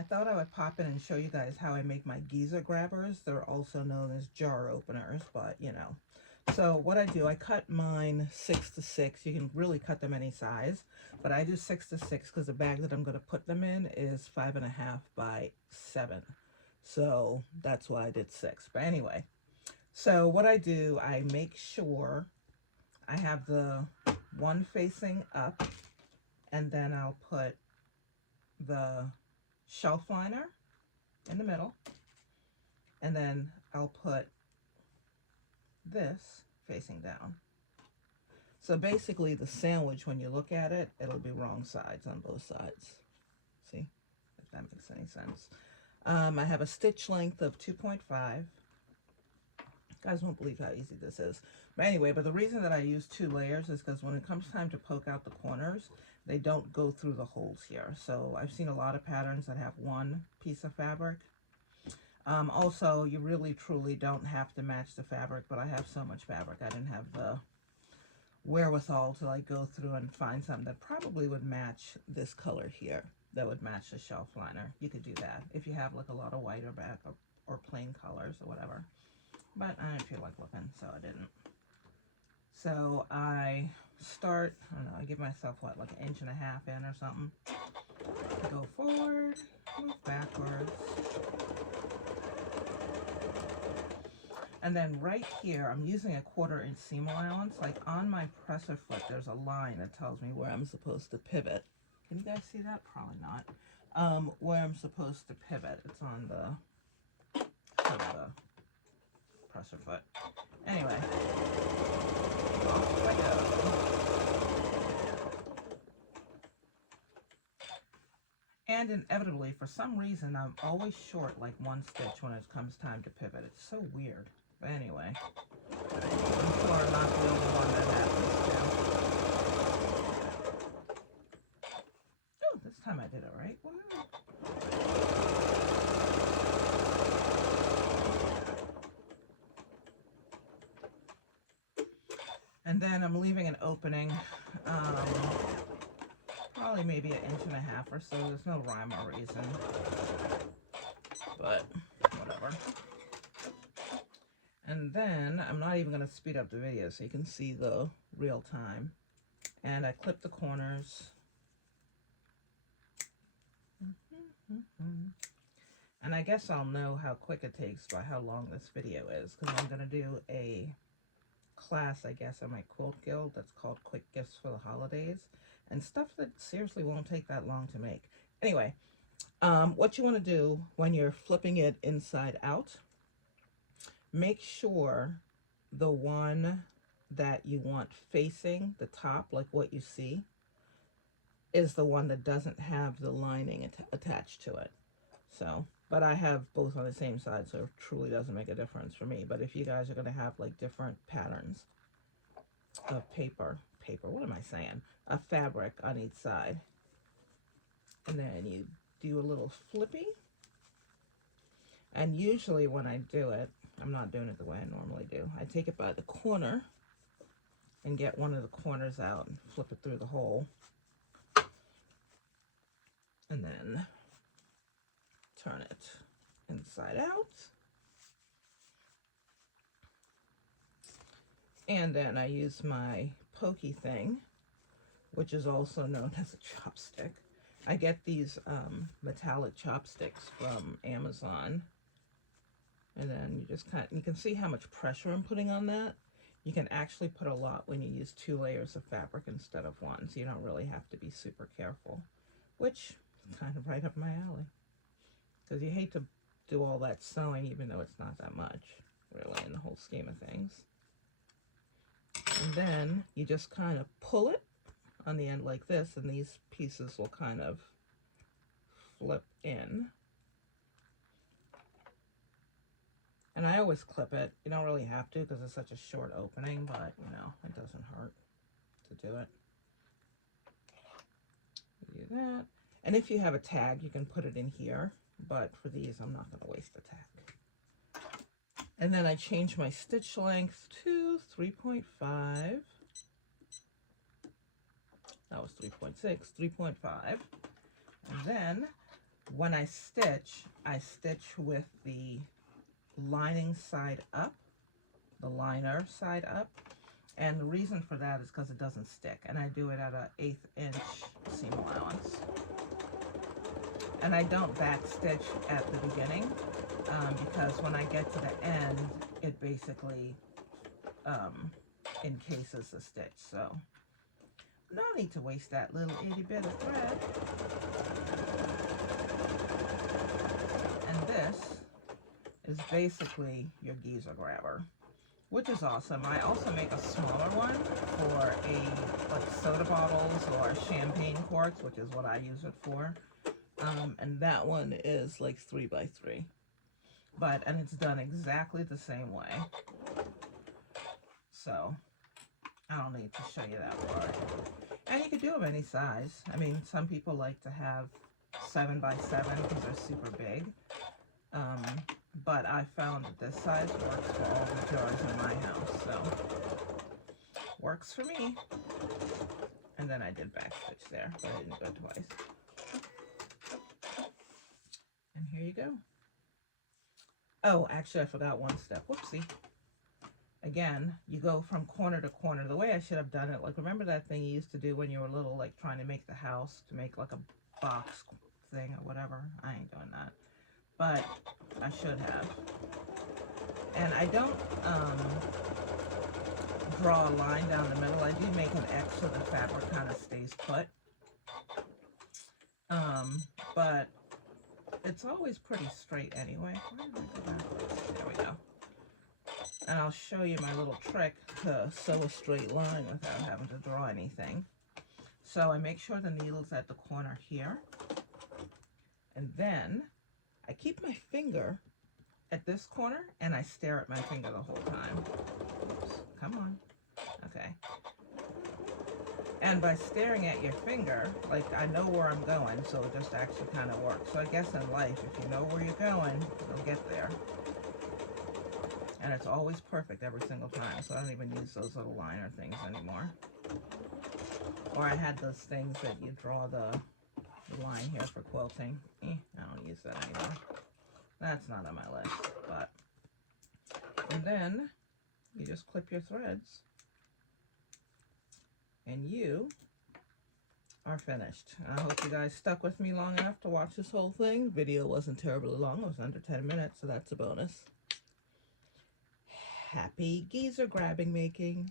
I thought I would pop in and show you guys how I make my Giza grabbers. They're also known as jar openers, but you know. So what I do, I cut mine 6 to 6. You can really cut them any size, but I do 6 to 6 because the bag that I'm going to put them in is 5.5 by 7. So that's why I did 6. But anyway, so what I do, I make sure I have the one facing up, and then I'll put the shelf liner in the middle, and then I'll put this facing down. So basically the sandwich, when you look at it, it'll be wrong sides on both sides. See, if that makes any sense. I have a stitch length of 2.5. Guys won't believe how easy this is. But anyway, but the reason that I use 2 layers is because when it comes time to poke out the corners, they don't go through the holes here. So I've seen a lot of patterns that have one piece of fabric. Also, you really truly don't have to match the fabric, but I have so much fabric, I didn't have the wherewithal to like go through and find something that probably would match this color here, that would match the shelf liner. You could do that if you have like a lot of white or black or plain colors or whatever. But I didn't feel like looking, so I didn't. So I start, I don't know, I give myself what, like 1.5 inches in or something. Go forward, move backwards. And then right here, I'm using a 1/4 inch seam allowance. Like on my presser foot, there's a line that tells me where I'm supposed to pivot. Can you guys see that? Probably not. Where I'm supposed to pivot. It's on the foot of the presser foot. Anyway, off I go. And inevitably, for some reason, I'm always short like 1 stitch when it comes time to pivot. It's so weird. But anyway, I'm sure I'm not the only one that happens to. Oh, this time I did it right. Woo-hoo. And then I'm leaving an opening, probably maybe 1.5 inches or so. There's no rhyme or reason, but whatever. And then I'm not even going to speed up the video so you can see the real time. And I clip the corners. And I guess I'll know how quick it takes by how long this video is, because I'm going to do a class, I guess, at my quilt guild that's called Quick Gifts for the Holidays, and stuff that seriously won't take that long to make. Anyway, what you want to do when you're flipping it inside out, make sure the one that you want facing the top, like what you see, is the one that doesn't have the lining attached to it. So, but I have both on the same side, so it truly doesn't make a difference for me. But if you guys are going to have like different patterns of what am I saying? A fabric on each side. And then you do a little flippy. And usually when I do it, I'm not doing it the way I normally do. I take it by the corner and get one of the corners out and flip it through the hole. And then turn it inside out. And then I use my pokey thing, which is also known as a chopstick. I get these metallic chopsticks from Amazon. And then you just you can see how much pressure I'm putting on that. You can actually put a lot when you use 2 layers of fabric instead of 1, so you don't really have to be super careful, which is kind of right up my alley. Because you hate to do all that sewing, even though it's not that much, really, in the whole scheme of things. And then you just kind of pull it on the end like this, and these pieces will kind of flip in. And I always clip it. You don't really have to because it's such a short opening, but you know, it doesn't hurt to do it. You do that. And if you have a tag, you can put it in here, but for these, I'm not going to waste the tag. And then I change my stitch length to 3.5. That was 3.6, 3.5. And then When I stitch with the lining side up, the liner side up. And the reason for that is because it doesn't stick. And I do it at an 1/8 inch seam allowance. And I don't back stitch at the beginning because when I get to the end, it basically encases the stitch. So no need to waste that little itty bit of thread. And this is basically your Giza grabber, which is awesome. I also make a smaller one for like soda bottles or champagne corks, which is what I use it for. And that one is like 3 by 3. And it's done exactly the same way. So I don't need to show you that part. And you could do them any size. I mean, some people like to have 7 by 7 because they're super big. But I found that this size works for all the jars in my house, so works for me. And then I did back stitch there, but I didn't go twice. And here you go. Oh, actually I forgot one step. Whoopsie. Again, you go from corner to corner. The way I should have done it, like remember that thing you used to do when you were little, like trying to make the house, to make like a box thing or whatever? I ain't doing that. But I should have. And I don't draw a line down the middle. I do make an X so the fabric kind of stays put. But it's always pretty straight anyway. Where did I go backwards? There we go. And I'll show you my little trick to sew a straight line without having to draw anything. So I make sure the needle's at the corner here. And then I keep my finger at this corner and I stare at my finger the whole time. Oops, come on. Okay. And by staring at your finger, like I know where I'm going, so it just actually kind of works. So I guess in life, if you know where you're going, you'll get there. And it's always perfect every single time, so I don't even use those little liner things anymore. Or I had those things that you draw the line here for quilting. I don't use that anymore. That's not on my list, but. And then you just clip your threads. And you are finished. I hope you guys stuck with me long enough to watch this whole thing. The video wasn't terribly long. It was under 10 minutes, so that's a bonus. Happy Giza grabbing making.